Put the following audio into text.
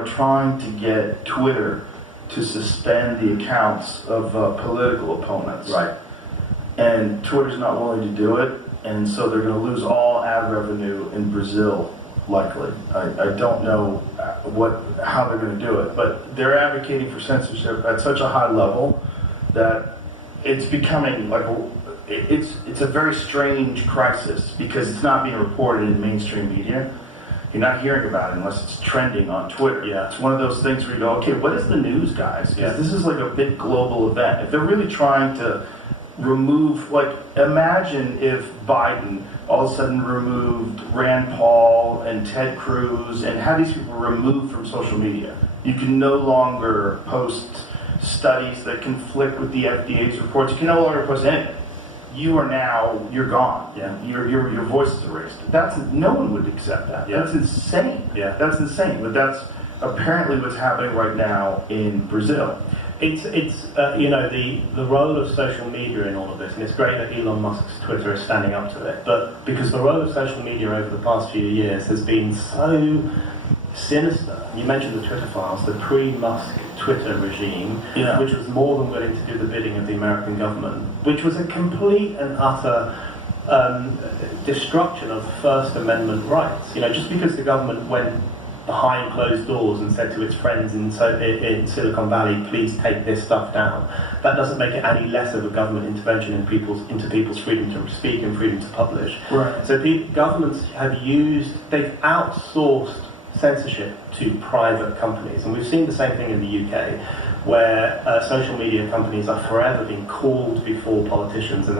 are trying to get Twitter to suspend the accounts of political opponents. Right. And Twitter's not willing to do it, and so they're going to lose all ad revenue in Brazil, likely. I don't know how they're going to do it, but they're advocating for censorship at such a high level that it's becoming like it's a very strange crisis because it's not being reported in mainstream media. You're not hearing about it unless it's trending on Twitter. Yeah. It's one of those things where you go, okay, what is the news, guys? Because Yeah. this is like a big global event. If they're really trying to remove, like, imagine if Biden all of a sudden removed Rand Paul and Ted Cruz and had these people removed from social media. You can no longer post studies that conflict with the FDA's reports. You can no longer post anything. You're gone. Yeah. Your voice is erased. No one would accept that. Yeah. That's insane. Yeah. That's insane. But that's apparently what's happening right now in Brazil. It's the role of social media in all of this, and it's great that Elon Musk's Twitter is standing up to it, but because the role of social media over the past few years has been so sinister. You mentioned the Twitter files, the pre-Musk Twitter regime, which was more than willing to do the bidding of the American government, which was a complete and utter destruction of First Amendment rights. Just because the government went behind closed doors and said to its friends in Silicon Valley, please take this stuff down, that doesn't make it any less of a government intervention into people's freedom to speak and freedom to publish. Right. So governments they've outsourced censorship to private companies, and we've seen the same thing in the UK, where social media companies are forever being called before politicians and